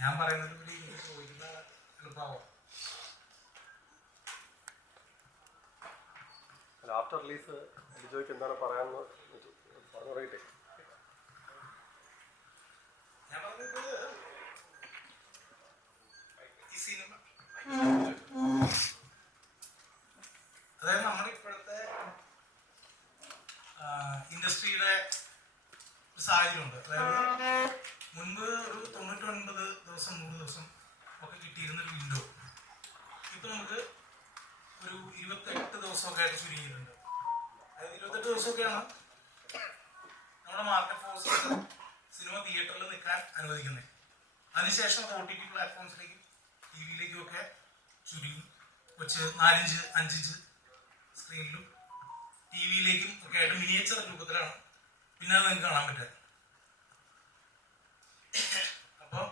ഞാൻ പറയുന്നത് ചോദിക്കുന്ന എളുപ്പമാവും. ആഫ്റ്റർ റിലീസ് ലിജോയ്ക്ക് എന്താണ് പറയാമെന്ന് പറഞ്ഞു പറയട്ടെ. ഞാൻ പറഞ്ഞത് ഈ സിനിമ അതായത് നമ്മുടെ ഇപ്പോഴത്തെ ഇൻഡസ്ട്രിയുടെ ഒരു സാഹചര്യമുണ്ട്. അതായത് മുൻപ് ഒരു 99 ദിവസം 100 ദിവസം ഒക്കെ കിട്ടിയിരുന്നൊരു വിൻഡോ ഇപ്പൊ നമുക്ക് ഒരു 28 ദിവസമൊക്കെ ആയിട്ട് ചുരുങ്ങിയിട്ടുണ്ട്. അതായത് 28 ദിവസമൊക്കെയാണ് നമ്മുടെ മാർക്കറ്റ് ഫോഴ്സ് സിനിമ തിയേറ്ററിൽ നിൽക്കാൻ അനുവദിക്കുന്നത്. അതിനുശേഷം OTT പ്ലാറ്റ്ഫോംസിലേക്കും TV-യിലേക്കും ഒക്കെ ചുരുങ്ങി വെച്ച് 4 ഇഞ്ച് 5 ഇഞ്ച് സ്ക്രീനിലും TV-യിലേക്കും ഒക്കെ ആയിട്ട് മിനിയേച്ചർ രൂപത്തിലാണ് പിന്നെ അത് നിങ്ങൾക്ക് കാണാൻ പറ്റുക. അപ്പോൾ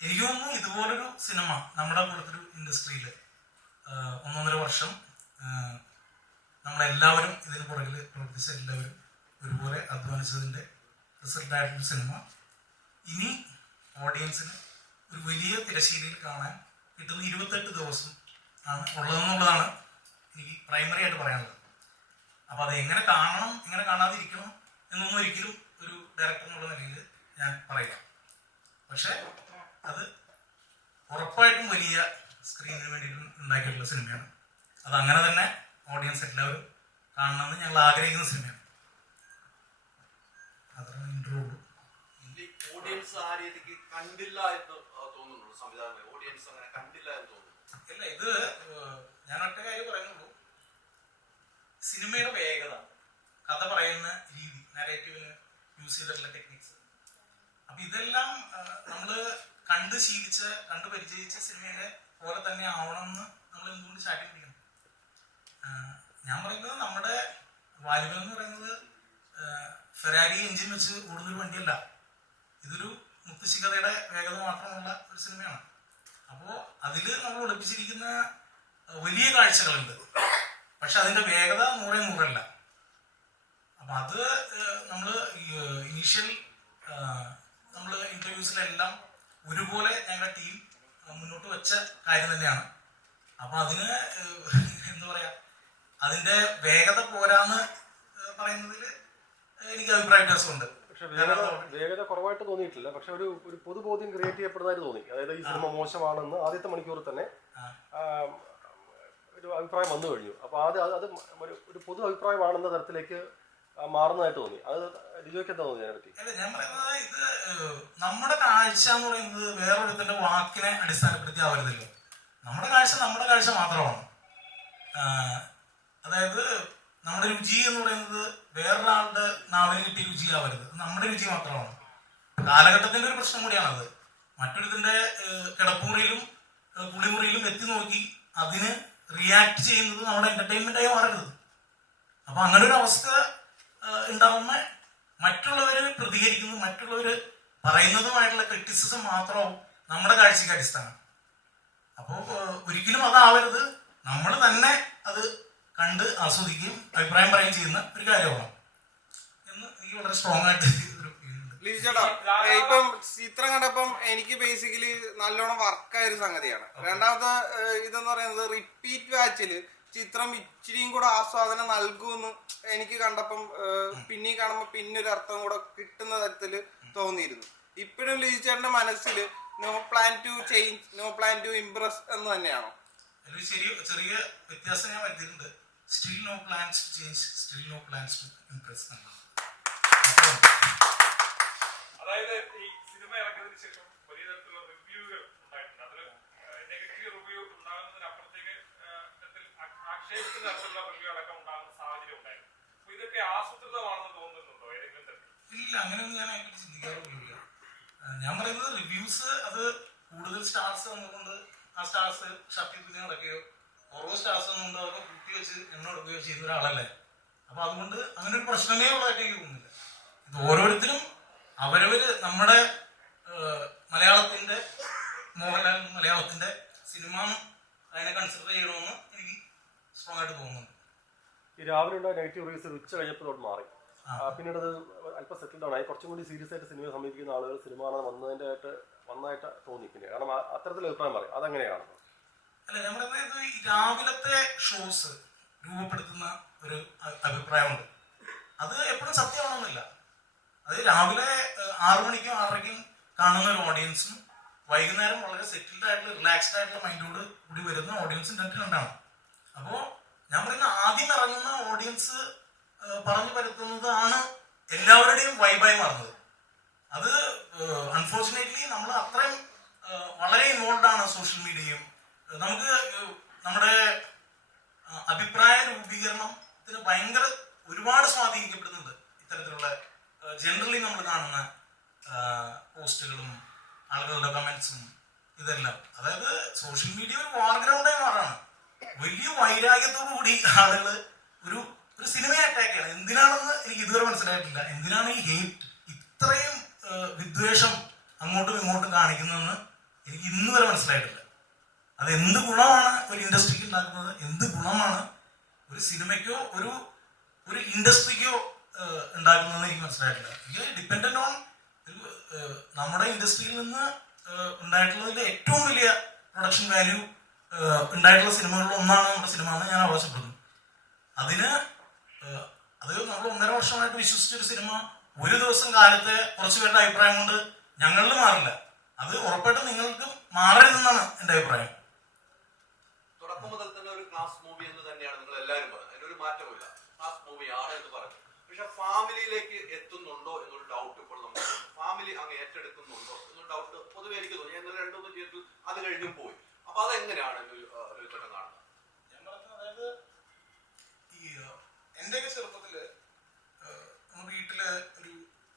എനിക്ക് തോന്നുന്നു ഇതുപോലൊരു സിനിമ നമ്മുടെ പോലത്തെ ഒരു ഇൻഡസ്ട്രിയിൽ 1.5 വർഷം നമ്മളെല്ലാവരും ഇതിന് പുറകിൽ പ്രവർത്തിച്ച എല്ലാവരും ഒരുപോലെ അധ്വാനിച്ചതിൻ്റെ റിസൾട്ടായിട്ടൊരു സിനിമ ഇനി ഓഡിയൻസിന് ഒരു വലിയ തിരശ്ശീലയിൽ കാണാൻ കിട്ടുന്ന 28 ദിവസം ആണ് ഉള്ളതെന്നുള്ളതാണ് എനിക്ക് പ്രൈമറി ആയിട്ട് പറയാനുള്ളത്. അപ്പോൾ അത് എങ്ങനെ കാണണം എങ്ങനെ കാണാതിരിക്കണം എന്നൊന്നും ഒരിക്കലും ഒരു ഡയറക്ടർ എന്നുള്ള നിലയിൽ ഞാൻ പറയാം. പക്ഷെ അത് ഉറപ്പായിട്ടും വലിയ സ്ക്രീനിന് വേണ്ടി ഉണ്ടാക്കിയിട്ടുള്ള സിനിമയാണ്. അത് അങ്ങനെ തന്നെ ഓഡിയൻസ് എല്ലാവരും കാണണമെന്ന് ഞങ്ങൾ ആഗ്രഹിക്കുന്ന സിനിമയാണ്. അതാണ് ഇൻട്രോ. ഓഡിയൻസ് ആ രീതിക്ക് കണ്ടില്ല എന്ന് തോന്നുന്നുള്ളൂ. സംവിധാനം ഓഡിയൻസ് അങ്ങനെ കണ്ടില്ല എന്ന് തോന്നുന്നു. ഇല്ല, ഇത് ഞാൻ ഒറ്റ കാര്യം പറയുന്നുള്ളൂ. സിനിമയുടെ വേഗത, കഥ പറയുന്ന രീതി, നരേറ്റീവിന് യൂസ് ചെയ്തിട്ടുള്ള ടെക്നിക്സ്, അപ്പൊ ഇതെല്ലാം നമ്മള് കണ്ട് ശീലിച്ച് കണ്ട് പരിചയിച്ച സിനിമയുടെ പോലെ തന്നെ ആവണം എന്ന് നമ്മൾ എന്തുകൊണ്ട് ചാറ്റി പിടിക്കണം. ഞാൻ പറയുന്നത് നമ്മുടെ വാലിബൻ എന്ന് പറയുന്നത് ഫെറാരി എഞ്ചിൻ വെച്ച് ഓടുന്നൊരു വണ്ടിയല്ല. ഇതൊരു മുത്തശ്ശി കഥയുടെ വേഗത മാത്രമുള്ള ഒരു സിനിമയാണ്. അപ്പോൾ അതിൽ നമ്മൾ ഒളിപ്പിച്ചിരിക്കുന്ന വലിയ കാഴ്ചകളുണ്ട്. പക്ഷെ അതിന്റെ വേഗത 100% അപ്പൊ അത് നമ്മൾ ഇനീഷ്യൽ നമ്മൾ ഇന്റർവ്യൂസിലെല്ലാം ഒരുപോലെ ഞങ്ങളുടെ ടീം മുന്നോട്ട് വെച്ച കാര്യം തന്നെയാണ്. അപ്പൊ അതിന് എന്താ പറയാ, അതിന്റെ വേഗത പോരാന്ന് പറയുന്നതിൽ എനിക്ക് അഭിപ്രായ വ്യത്യാസമുണ്ട്. പക്ഷെ വേഗത കുറവായിട്ട് തോന്നിയിട്ടില്ല. പക്ഷെ ഒരു പൊതുബോധ്യം ക്രിയേറ്റ് ചെയ്യപ്പെടുന്നതായിട്ട് തോന്നി. അതായത് ഈ സിനിമ മോശമാണെന്ന് ആദ്യത്തെ മണിക്കൂറിൽ തന്നെ ഒരു അഭിപ്രായം വന്നു കഴിഞ്ഞു. അപ്പൊ അത് ഒരു പൊതു അഭിപ്രായമാണെന്ന തരത്തിലേക്ക് മാറുന്നതായിട്ട് തോന്നി. അത് ലിജോയ്ക്ക് എന്താ തോന്നി അതിനെപ്പറ്റി? അല്ല, ഞാൻ പറയുന്നത് ഇത് നമ്മുടെ കാഴ്ച എന്ന് പറയുന്നത് വേറൊരുത്തിന്റെ വാക്കിനെ അടിസ്ഥാനപ്പെടുത്തി ആവരുതല്ലോ. നമ്മുടെ കാഴ്ച മാത്രമാണ്. അതായത് നമ്മുടെ രുചി എന്ന് പറയുന്നത് വേറൊരാളുടെ നാവിന് കിട്ടിയ രുചിയാവരുത്. നമ്മുടെ രുചി മാത്രമാണ്. കാലഘട്ടത്തിന്റെ ഒരു പ്രശ്നം കൂടിയാണത്. മറ്റൊരുത്തിന്റെ കിടപ്പുമുറിയിലും കുളിമുറിയിലും എത്തി നോക്കി അതിന് റിയാക്ട് ചെയ്യുന്നത് നമ്മുടെ എന്റർടൈൻമെന്റായി മാറരുത്. അപ്പൊ അങ്ങനെ ഒരു അവസ്ഥ ഉണ്ടാവുന്ന മറ്റുള്ളവര് പ്രതികരിക്കുന്നത്, മറ്റുള്ളവര് പറയുന്നതുമായിട്ടുള്ള ക്രിറ്റിസിസം മാത്രമാവും നമ്മുടെ കാഴ്ചയ്ക്ക് അടിസ്ഥാനം. അപ്പോൾ ഒരിക്കലും അതാവരുത്. നമ്മൾ തന്നെ അത് കണ്ട് ആസ്വദിക്കുകയും അഭിപ്രായം പറയുകയും ചെയ്യുന്ന ഒരു കാര്യമാണ് എന്ന് എനിക്ക് വളരെ സ്ട്രോങ് ആയിട്ട് ലിജോട്ടാ, ഇപ്പം ചിത്രം കണ്ടപ്പം എനിക്ക് ബേസിക്കലി നല്ലോണം വർക്കായ ഒരു സംഗതിയാണ്. രണ്ടാമത്തെ ഇതെന്ന് പറയുന്നത് റിപ്പീറ്റ് വാച്ചില് ചിത്രം ഇച്ചിരിയും കൂടെ ആസ്വാദനം നൽകുമെന്ന് എനിക്ക് കണ്ടപ്പം പിന്നീ കാണുമ്പോൾ പിന്നൊരു അർത്ഥം കൂടെ കിട്ടുന്ന തരത്തില് തോന്നിയിരുന്നു. ഇപ്പോഴും ലിജോന്റെ മനസ്സിൽ no plan to change, no plan to impress എന്ന് തന്നെയാണോ? ചെറിയ വ്യത്യാസം ഞാൻ വരുത്തിയിട്ടുണ്ട്. Still no plans to change, still no plans to impress. അതായത് ഈ സിനിമ ഇറങ്ങിയതിനു ശേഷം വലിയ തരത്തിലുള്ള റിവ്യൂകൾ ഉണ്ടായിട്ടുണ്ട്. അതിൽ നെഗറ്റീവ് റിവ്യൂ ഉണ്ടാകുന്നതിനപ്പുറത്തേക്ക് ആക്ഷേപിക്കുന്ന തരത്തിലുള്ള റിവ്യൂ അടക്കം ഉണ്ടാകുന്ന സാഹചര്യം ഉണ്ടായിരുന്നു. അപ്പൊ ഇതൊക്കെ ആസൂത്രിതമാണെന്ന് തോന്നുന്നുണ്ടോ ഏതെങ്കിലും തരത്തിൽ? ഇല്ല, അങ്ങനെയൊന്നും ഞാൻ അതിനെപ്പറ്റി ചിന്തിക്കാറില്ല. ഞാൻ പറയുന്നത് റിവ്യൂസ് അത് കൂടുതൽ സ്റ്റാർസ് വന്നുകൊണ്ട് ആ സ്റ്റാർസ് ഷർട്ടിൽ നടക്കുകയോ ഓരോ സ്റ്റാർസ് വന്നുകൊണ്ട് അവരെ കുത്തി വെച്ച് എണ്ണ എടുക്കുകയോ ചെയ്യുന്ന ഒരാളല്ലേ. അപ്പൊ അതുകൊണ്ട് അങ്ങനെ ഒരു പ്രശ്നമേ ഉള്ളതായിട്ട് എനിക്ക് തോന്നുന്നില്ല. ഇത് ഓരോരുത്തരും അവരവര് നമ്മുടെ മലയാളത്തിന്റെ മോഹൻലാൽ മലയാളത്തിന്റെ സിനിമ അതിനെ കൺസിഡർ ചെയ്യണമെന്ന് എനിക്ക് സ്ട്രോങ് ആയിട്ട് തോന്നുന്നുണ്ട്. ഈ രാവിലെ ഉണ്ടായ നെഗറ്റീവ് റിവ്യൂസ് ഉച്ച കഴിഞ്ഞപ്പോൾ മാറി. പിന്നീട് അത് അല്പം സെറ്റിൽ ഡൗൺ ആയി കുറച്ചും കൂടി സീരിയസ് ആയിട്ട് സിനിമയെ സമീപിക്കുന്ന ആളുകൾ സിനിമ കാണാൻ വന്നതായിട്ട് തോന്നി. പിന്നെ കാരണം അത്തരത്തിൽ അഭിപ്രായം പറയും അതെങ്ങനെയാണ്? അല്ല, ഞാൻ പറയുന്നത് ഈ രാവിലത്തെ ഷോസ് രൂപപ്പെടുത്തുന്ന ഒരു അഭിപ്രായമുണ്ട്. അത് എപ്പോഴും സത്യമാണെന്നില്ല. അത് രാവിലെ 6 മണിക്കും 6:30ക്കും കാണുന്ന ഒരു ഓഡിയൻസും വൈകുന്നേരം വളരെ സെറ്റിൽഡ് ആയിട്ടുള്ള റിലാക്സ്ഡ് ആയിട്ടുള്ള മൈൻഡോട് കൂടി വരുന്ന ഓഡിയൻസും രണ്ടാണ്. അപ്പോൾ ഞാൻ പറയുന്ന ആദ്യം ഇറങ്ങുന്ന ഓഡിയൻസ് പറഞ്ഞു പരത്തുന്നതാണ് എല്ലാവരുടെയും വൈബായി മാറുന്നത്. അത് അൺഫോർച്ചുനേറ്റ്ലി നമ്മൾ അത്രയും വളരെ ഇൻവോൾവ് ആണ് സോഷ്യൽ മീഡിയയും. നമുക്ക് നമ്മുടെ അഭിപ്രായ രൂപീകരണത്തിന് ഭയങ്കര ഒരുപാട് സ്വാധീനിക്കപ്പെടുന്നുണ്ട് ഇത്തരത്തിലുള്ള ജനറലി നമ്മൾ കാണുന്ന പോസ്റ്റുകളും ആളുകളുടെ കമന്റ്സും ഇതെല്ലാം. അതായത് സോഷ്യൽ മീഡിയ ഒരു വാർ ഗ്രൗണ്ടായി മാറാണ്. വലിയ വൈരാഗ്യത്തോടു കൂടി ആളുകൾ ഒരു സിനിമയെ അറ്റാക്ക് ചെയ്യണം. എന്തിനാണെന്ന് എനിക്ക് ഇതുവരെ മനസ്സിലായിട്ടില്ല. എന്തിനാണ് ഈ ഹേറ്റ്, ഇത്രയും വിദ്വേഷം അങ്ങോട്ടും ഇങ്ങോട്ടും കാണിക്കുന്നതെന്ന് എനിക്ക് ഇന്ന് വരെ മനസ്സിലായിട്ടില്ല. അത് എന്ത് ഗുണമാണ് ഒരു ഇൻഡസ്ട്രിക്ക് ഉണ്ടാക്കുന്നത്, എന്ത് ഗുണമാണ് ഒരു സിനിമയ്ക്കോ ഒരു ഇൻഡസ്ട്രിക്കോ ഉണ്ടാക്കുന്നതെന്ന് എനിക്ക് മനസ്സിലായിട്ടില്ല. എനിക്ക് ഡിപ്പെൻഡന്റ് ഓൺ നമ്മുടെ ഇൻഡസ്ട്രിയിൽ നിന്ന് ഉണ്ടായിട്ടുള്ളതിൽ ഏറ്റവും വലിയ പ്രൊഡക്ഷൻ വാല്യൂ ഉണ്ടായിട്ടുള്ള സിനിമകളിൽ ഒന്നാണ് നമ്മുടെ സിനിമ എന്ന് ഞാൻ അവകാശപ്പെടുന്നു. അത് നമ്മൾ 1.5 വർഷമായിട്ട് വിശ്വസിച്ചൊരു സിനിമ ഒരു ദിവസം കാലത്തെ കുറച്ച് പേരുടെ അഭിപ്രായം കൊണ്ട് ഞങ്ങളിൽ മാറില്ല. അത് ഉറപ്പായിട്ടും നിങ്ങൾക്ക് മാറരുതെന്നാണ് എൻ്റെ അഭിപ്രായം. തുടക്കം മുതൽ തന്നെ ഒരു ക്ലാസ് മൂവി എന്ന് തന്നെയാണ് നിങ്ങൾ എല്ലാവരും പറഞ്ഞത്. അതിനൊരു മാറ്റമില്ല, ക്ലാസ് മൂവിയാണ് എന്ന് പറഞ്ഞു. പക്ഷെ ഫാമിലിയിലേക്ക് എത്തുന്നുണ്ടോ എന്നൊരു ഡൗട്ട് ഇപ്പോൾ നമുക്ക് തോന്നുന്നു. ഫാമിലി അങ്ങ് ഏറ്റെടുക്കുന്നുണ്ടോ എന്നൊരു ഡൗട്ട് പൊതുവെ എനിക്ക് തോന്നി. ഞാൻ 2-3 തിയേറ്ററിൽ അത് കഴിഞ്ഞും പോയി. അപ്പൊ അതെങ്ങനെയാണ് ഒരു ഘട്ടം കാണുന്നത്? ഞാൻ പറഞ്ഞത് അതായത് ഈ എന്റെയൊക്കെ ചെറുപ്പത്തില് നമ്മുടെ വീട്ടില്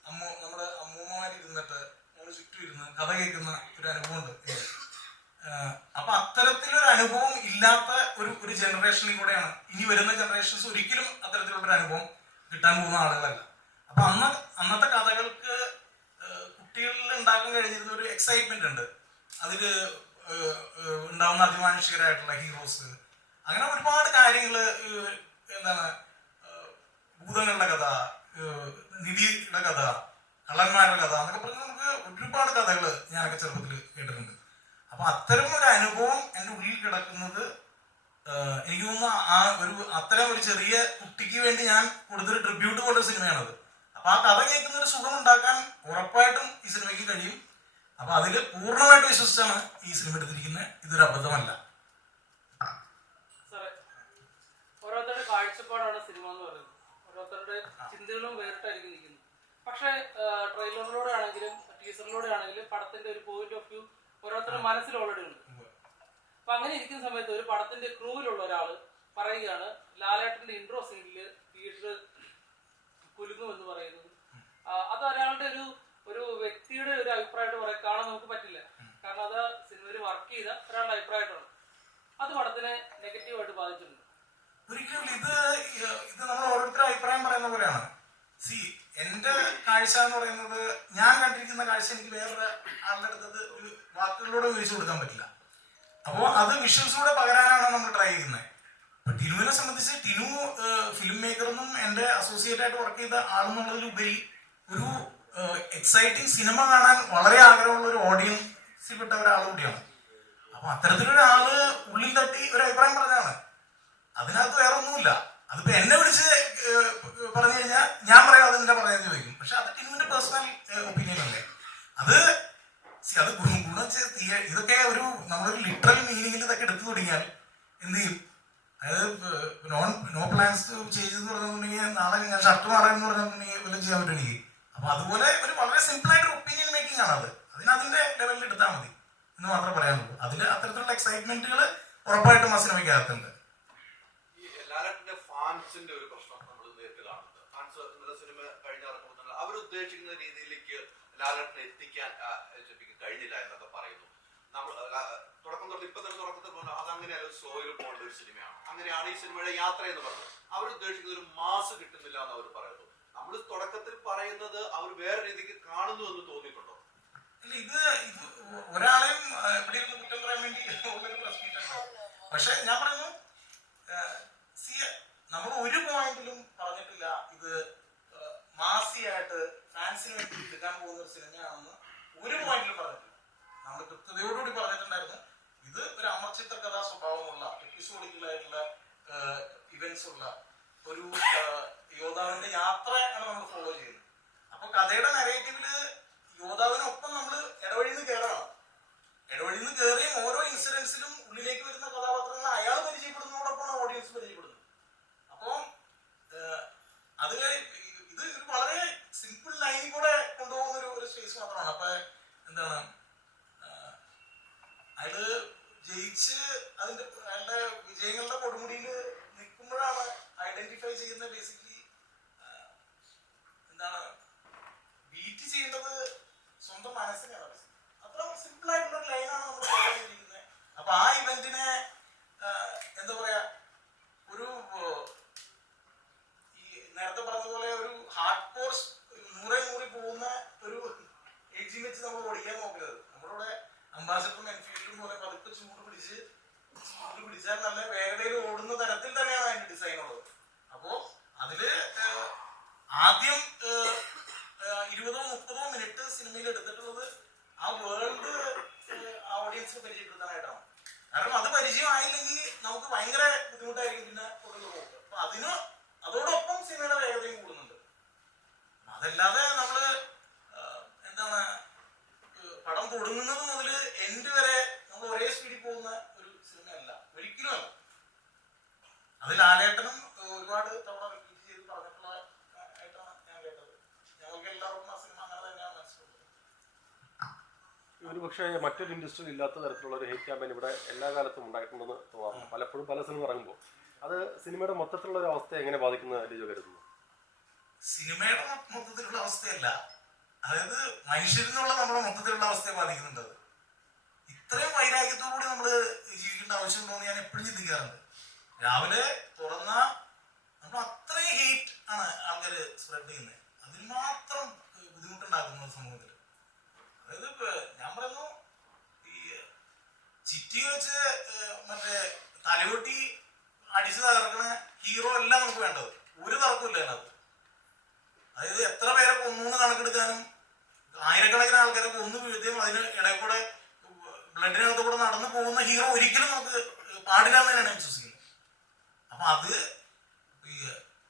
നമ്മുടെ അമ്മൂമ്മമാരിരുന്നിട്ട് നമ്മൾ ചുറ്റും ഇരുന്ന് കഥ കേൾക്കുന്ന ഒരു അനുഭവമുണ്ട്. അപ്പൊ അത്തരത്തിലൊരു അനുഭവം ഇല്ലാത്ത ഒരു ജനറേഷനിൽ കൂടെയാണ് ഇനി വരുന്ന ജനറേഷൻസ് ഒരിക്കലും അത്തരത്തിലുള്ള ഒരു അനുഭവം കിട്ടാൻ പോകുന്ന ആളുകളല്ല. അപ്പൊ അന്നത്തെ കഥകൾക്ക് കുട്ടികളിൽ ഉണ്ടാക്കാൻ കഴിഞ്ഞിരുന്ന ഒരു എക്സൈറ്റ്മെന്റ് ഉണ്ട്. അതില് ഉണ്ടാവുന്ന അതിമാനുഷികരായിട്ടുള്ള ഹീറോസ്, അങ്ങനെ ഒരുപാട് കാര്യങ്ങള്, എന്താണ് ഭൂതങ്ങളുടെ കഥ, നിധിയുടെ കഥ, കള്ളന്മാരുടെ കഥ എന്നൊക്കെ പറഞ്ഞ് നമുക്ക് ഒരുപാട് കഥകൾ ഞാനൊക്കെ ചെറുപ്പത്തിൽ കേട്ടിട്ടുണ്ട്. അപ്പൊ അത്തരം ഒരു അനുഭവം എൻ്റെ ഉള്ളിൽ കിടക്കുന്നത് എനിക്ക് തോന്നുന്നു അത്തരം ഒരു ചെറിയ കുട്ടിക്ക് വേണ്ടി ഞാൻ കൊടുത്തൊരു ട്രിബ്യൂട്ട് പോലൊരു സിനിമയാണത്. അപ്പൊ ആ കഥ കേൾക്കുന്ന ഒരു സുഖം ഉണ്ടാക്കാൻ ഉറപ്പായിട്ടും ഈ സിനിമയ്ക്ക് കഴിയും. അപ്പൊ അതില് പൂർണ്ണമായിട്ട് വിശ്വസിച്ചാണ് ഈ സിനിമ എടുത്തിരിക്കുന്നത്. ഇതൊരു അബദ്ധമല്ല. ഓരോരുത്തരുടെ കാഴ്ചപ്പാടാണ് സിനിമ എന്ന് പറയുന്നത്. ഓരോരുത്തരുടെ ചിന്തകളും വേറിട്ടായിരിക്കും നിൽക്കുന്നത്. പക്ഷെ ട്രെയിലറിലൂടെ ആണെങ്കിലും ടീസറിലൂടെ ആണെങ്കിലും പടത്തിന്റെ ഒരു പോയിന്റ് ഓഫ് വ്യൂ ഓരോരുത്തരുടെ മനസ്സിൽ ഓൾറെഡി ഉണ്ട്. അപ്പൊ അങ്ങനെ ഇരിക്കുന്ന സമയത്ത് ഒരു പടത്തിന്റെ ക്രൂവിലുള്ള ഒരാള് പറയുകയാണ് ലാലേട്ടന്റെ ഇൻട്രോ സീനില് തിയേറ്റർ കുലുങ്ങും എന്ന് പറയുന്നത്. അത് ഒരാളുടെ ഒരു വ്യക്തിയുടെ ഒരു അഭിപ്രായമായിട്ട് കാണാൻ നമുക്ക് പറ്റില്ല. കാരണം അത് സിനിമയിൽ വർക്ക് ചെയ്ത ഒരാളുടെ അഭിപ്രായമായിട്ടാണ്. അത് പടത്തിനെ നെഗറ്റീവായിട്ട് ബാധിച്ചിട്ടുണ്ട്. ഒരിക്കലും ഇത് നമ്മൾ ഓരോരുത്തരുടെ അഭിപ്രായം പറയുന്ന പോലെയാണ്. എന്റെ കാഴ്ച എന്ന് പറയുന്നത്, ഞാൻ കണ്ടിരിക്കുന്ന കാഴ്ച എനിക്ക് വേറൊരു ആളുടെ അടുത്തത് ഒരു വാക്കുകളിലൂടെ വിവരിച്ചു കൊടുക്കാൻ പറ്റില്ല. അപ്പോൾ അത് വിഷ്വൽസിലൂടെ പകരാനാണ് നമ്മൾ ട്രൈ ചെയ്യുന്നത്. ഇപ്പൊ ടിനുവിനെ സംബന്ധിച്ച് ടിനു ഫിലിം മേക്കറെന്നും എന്റെ അസോസിയേറ്റ് ആയിട്ട് വർക്ക് ചെയ്ത ആളെന്നുള്ളതിലുപരി ഒരു എക്സൈറ്റിംഗ് സിനിമ കാണാൻ വളരെ ആഗ്രഹമുള്ള ഒരു ഓഡിയൻസിൽപ്പെട്ട ഒരാൾ കൂടിയാണ്. അപ്പൊ അത്തരത്തിലൊരാള് ഉള്ളിൽ തട്ടി ഒരു അഭിപ്രായം പറഞ്ഞാണ്. അതിനകത്ത് വേറെ ഒന്നുമില്ല. അതിപ്പോ എന്നെ വിളിച്ച് പറഞ്ഞു കഴിഞ്ഞാൽ ഞാൻ പറയാം അതെന്താ പറയാന്ന് ചോദിക്കും. പക്ഷെ അത് ടിനുവിന്റെ പേഴ്സണൽ ഒപ്പീനിയൻ അല്ലേ. അത് ഗുണം ഇതൊക്കെ നമ്മളൊരു ലിറ്ററൽ മീനിങ്ങിൽ ഇതൊക്കെ എടുത്തു തുടങ്ങിയാൽ എന്ത് ചെയ്യും? അതായത് നോ പ്ലാൻസ് ചെയ്തെന്ന് പറഞ്ഞിട്ടുണ്ടെങ്കിൽ നാളെ ഞാൻ ഷർട്ട് മാറാമെന്ന് പറഞ്ഞിട്ടുണ്ടെങ്കിൽ വല്ലതും ചെയ്യാൻ പറ്റുമെങ്കിൽ. അപ്പൊ അതുപോലെ ഒരു വളരെ സിമ്പിൾ ആയിട്ട് ഒപ്പീനിയൻ മേക്കിംഗ് ആണ് അത്. അതിന്റെ ലെവലിൽ എടുത്താൽ മതി എന്ന് മാത്രമേ പറയാനുള്ളൂ. അതില് അത്തരത്തിലുള്ള എക്സൈറ്റ്മെന്റുകൾ ഉറപ്പായിട്ടും ആ സിനിമയ്ക്കകത്തുണ്ട്. ലാലേട്ടന്റെ ഫാൻസിന്റെ ഒരു പ്രശ്നം നമ്മൾ നേരിട്ട് കാണുന്നത്. ഫാൻസ് ഇന്നലെ സിനിമ കഴിഞ്ഞിറക്കുമ്പോൾ അവർ ഉദ്ദേശിക്കുന്ന രീതിയിലേക്ക് ലാലേട്ടനെ എത്തിക്കാൻ കഴിഞ്ഞില്ല എന്നൊക്കെ പറയുന്നു. നമ്മൾ തുടക്കം തൊട്ട് ഇപ്പൊ തന്നെ തുടക്കത്തിൽ പോലെ അതങ്ങനെയല്ല, സ്ലോയിൽ പോകേണ്ട ഒരു സിനിമയാണ്. അങ്ങനെയാണ് ഈ സിനിമയുടെ യാത്ര എന്ന് പറയുന്നത്. അവർ ഉദ്ദേശിക്കുന്ന ഒരു മാസ് കിട്ടുന്നില്ല എന്ന് അവർ പറയുന്നു. നമ്മൾ തുടക്കത്തിൽ പറയുന്നത് അവർ വേറെ രീതിക്ക് കാണുന്നു എന്ന് തോന്നിയിട്ടുണ്ടോ? അല്ല, ഇത് ഒരാളെയും ഇവിടെ ഇരുന്ന് കുറ്റം പറയാൻ വേണ്ടി ഉള്ളൊരു പ്രശ്നമില്ല. പക്ഷെ ഞാൻ പറഞ്ഞു, നമ്മൾ ഒരു പോയിന്റിലും പറഞ്ഞിട്ടില്ല ഇത് ആണെന്ന് ഒരു പോയിന്റിലും പറഞ്ഞിട്ടില്ല. നമ്മൾ കൃത്യതയോടുകൂടി പറഞ്ഞിട്ടുണ്ടായിരുന്നു ഇത് ഒരു അമർചിത്രകഥാ സ്വഭാവമുള്ള എപ്പിസോഡിക്കലായിട്ടുള്ള ഇവന്റ്സ് ഉള്ള ഒരു യോദ്ധാവിന്റെ യാത്രയാണ് നമ്മൾ ഫോളോ ചെയ്യുന്നത്. അപ്പൊ കഥയുടെ നരേറ്റീവില് യോദ്ധാവിനൊപ്പം നമ്മൾ ഇടവഴിന്ന് കയറണം. ഇടവഴിന്ന് കയറിയും ഓരോ ഇൻസിഡൻസിലും ഉള്ളിലേക്ക് വരുന്ന കഥാപാത്രങ്ങൾ അയാൾ പരിചയപ്പെടുന്നതോടൊപ്പമാണ് ഓഡിയൻസ് പരിചയപ്പെടുന്നത്. അപ്പം അത് ഇത് ഒരു വളരെ സിമ്പിൾ ലൈനിൽ കൂടെ കൊണ്ടുപോകുന്ന ഒരു സ്പേസ് മാത്രമാണ്. അപ്പൊ എന്താണ് അയാള് ജയിച്ച് അയാളുടെ വിജയങ്ങളുടെ കൊടുമുടിയിൽ നിൽക്കുമ്പോഴാണ് ഐഡന്റിഫൈ ചെയ്യുന്ന ബേസിക്കലി എന്താണ് ബീറ്റ് ചെയ്യേണ്ടത് സ്വന്തം മനസ്സിനെയാണ്. അത്ര സിമ്പിൾ ആയിട്ടുള്ള ഒരു ലൈനാണ് നമ്മൾ ഫോളോ ചെയ്തിരിക്കുന്നത്. അപ്പൊ ആ ഇവന്റിനെ എന്താ പറയാ ഒരു ഈ നേരത്തെ പറഞ്ഞതുപോലെ ഒരു ഹാർഡ് കോഴ്സ് 100 പോകുന്ന ഒരു ഏജിൽ വെച്ച് നമ്മൾ ഓടിക്കാൻ നോക്കരുത്. നമ്മളിവിടെ അംബാസഡറും എൻഫീൽഡും പോലെ പതുക്കെ ചൂട് പിടിച്ചാൽ നല്ല വേഗതയിൽ ഓടുന്ന തരത്തിൽ തന്നെയാണ് അതിന്റെ ഡിസൈൻ ഉള്ളത്. അപ്പോ അതില് ആദ്യം 20-30 മിനിറ്റ് സിനിമയിൽ എടുത്തിട്ടുള്ളത് ആ വേൾഡ് ഓഡിയൻസിന് പരിചയപ്പെടുത്താനായിട്ടാണ്. കാരണം അത് പരിചയമായില്ലെങ്കിൽ നമുക്ക് ഭയങ്കര ബുദ്ധിമുട്ടായിരിക്കും പിന്നെ തുടർന്ന് പോകുന്നത്. അപ്പൊ അതോടൊപ്പം സിനിമയുടെ വേഗതയും കൂടുന്നുണ്ട്. അതല്ലാതെ നമ്മള് എന്താണ് പടം തുടങ്ങുന്നത് മുതൽ എൻഡ് വരെ നമ്മൾ ഒരേ സ്പീഡിൽ പോകുന്ന ഒരു സിനിമയല്ല, ഒരിക്കലും അല്ല. അത് ലാലേട്ടനും ഒരുപാട് തവണ റിപ്പീറ്റ് ചെയ്ത് പറഞ്ഞിട്ടുള്ള ആയിട്ടാണ് ഞാൻ കേട്ടത്. ഞങ്ങൾക്ക് എല്ലാവർക്കും ആ സിനിമ അങ്ങനെ തന്നെയാണ് മനസ്സിലുള്ളത്. ഒരു പക്ഷേ മറ്റൊരു ഇൻഡസ്ട്രിയിൽ ഇല്ലാത്ത തരത്തിലുള്ള ഒരു ഹേറ്റ് ക്യാമ്പയിൻ ഇവിടെ എല്ലാ കാലത്തും ഉണ്ടായിട്ടുണ്ടെന്ന് തോന്നാറുണ്ട്. പലപ്പോഴും പല സിനിമ ഇറങ്ങുമ്പോൾ അത് സിനിമയുടെ മൊത്തത്തിലുള്ള ഒരു അവസ്ഥയെ എങ്ങനെ ബാധിക്കുന്ന ലിജോ കരുതുന്നു? സിനിമയുടെ മൊത്തത്തിലുള്ള അവസ്ഥയല്ല, അതായത് മനുഷ്യരിനുള്ള നമ്മുടെ മൊത്തത്തിലുള്ള അവസ്ഥയെ ബാധിക്കുന്നുണ്ട്. അത് ഇത്രയും വൈരാഗ്യത്തോടുകൂടി നമ്മൾ ജീവിക്കേണ്ട ആവശ്യമുണ്ടോയെന്ന് ഞാൻ എപ്പോഴും ചിന്തിക്കാറുണ്ട്. രാവിലെ തുറന്ന നമ്മൾ അത്രയും ഹേറ്റ് ആണ് ആൾക്കാർ സ്പ്രെഡ് ചെയ്യുന്നത്. അതിന് മാത്രം ബുദ്ധിമുട്ടുണ്ടാക്കുന്നത് സമൂഹത്തിൽ. അതായത് ഞാൻ പറയുന്നു ഈ ചിറ്റി വെച്ച് മറ്റേ തലയോട്ടി അടിച്ചു തകർക്കണ ഹീറോ അല്ല നമുക്ക് വേണ്ടത്. ഒരു തർക്കമില്ല അതിനകത്ത്. അതായത് എത്ര പേരെ കൊന്നു കണക്കെടുക്കാനും ആയിരക്കണക്കിന് ആൾക്കാരെ കൊന്നു വീഴ്ത്തിയും അതിന് ഇടയിൽ കൂടെ ബ്ലഡിനകത്ത് കൂടെ നടന്നു പോകുന്ന ഹീറോ ഒരിക്കലും നമുക്ക് പാടില്ല എന്ന് തന്നെയാണ് വിശ്വസിക്കുന്നത്. അപ്പൊ അത് ഈ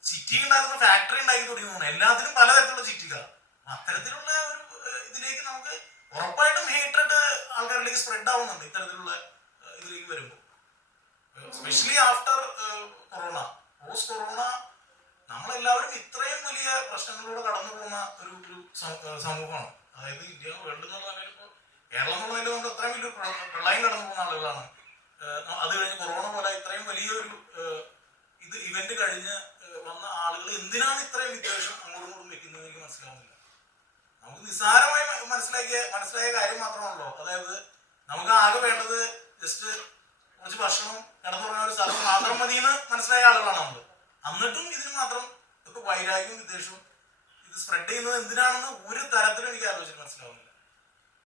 ചിറ്റി ഉണ്ടാക്കുന്ന ഫാക്ടറി ഉണ്ടാക്കി തുടങ്ങി എല്ലാത്തിനും പലതരത്തിലുള്ള ചിറ്റികൾ. അത്തരത്തിലുള്ള ഒരു ഇതിലേക്ക് നമുക്ക് ഉറപ്പായിട്ടും ഹേറ്റഡ് ആൾക്കാരിലേക്ക് സ്പ്രെഡ് ആവുന്നുണ്ട് ഇത്തരത്തിലുള്ള ഇതിലേക്ക് വരുമ്പോൾ. Especially after corona, post corona നമ്മളെല്ലാവരും ഇത്രയും വലിയ പ്രശ്നങ്ങളിലൂടെ കടന്നു പോകുന്ന ഒരു സമൂഹമാണ്. അതായത് ഇന്ത്യ വേൾഡ് എന്നുള്ള നിലയിൽ ഇപ്പോൾ കേരളം എന്നുള്ള നിലയിൽ നമ്മൾ അത്രയും വലിയൊരു പ്രളയം കടന്നു പോകുന്ന ആളുകളാണ്. അത് കഴിഞ്ഞ് കൊറോണ പോലെ ഇത്രയും വലിയൊരു ഇവന്റ് കഴിഞ്ഞ് വന്ന ആളുകൾ എന്തിനാണ് ഇത്രയും വിദ്വേഷം അങ്ങോട്ടും ഇങ്ങോട്ടും വെക്കുന്നത് എനിക്ക് മനസ്സിലാവുന്നില്ല. നമുക്ക് നിസ്സാരമായി മനസ്സിലായ കാര്യം മാത്രമാണല്ലോ. അതായത് നമുക്ക് ആകെ വേണ്ടത് ജസ്റ്റ് കുറച്ച് ഭക്ഷണം കിടന്നുറങ്ങുന്ന ഒരു സ്ഥലം മാത്രം മതി എന്ന് മനസ്സിലായ ആളുകളാണ് നമ്മൾ. എന്നിട്ടും ഇതിന് മാത്രം വൈരാഗ്യവും വിദ്വേഷവും ഇത് സ്പ്രെഡ് ചെയ്യുന്നത് എന്തിനാണെന്ന് ഒരു തരത്തിലും എനിക്ക് ആലോചിച്ചിട്ട് മനസ്സിലാവുന്നില്ല.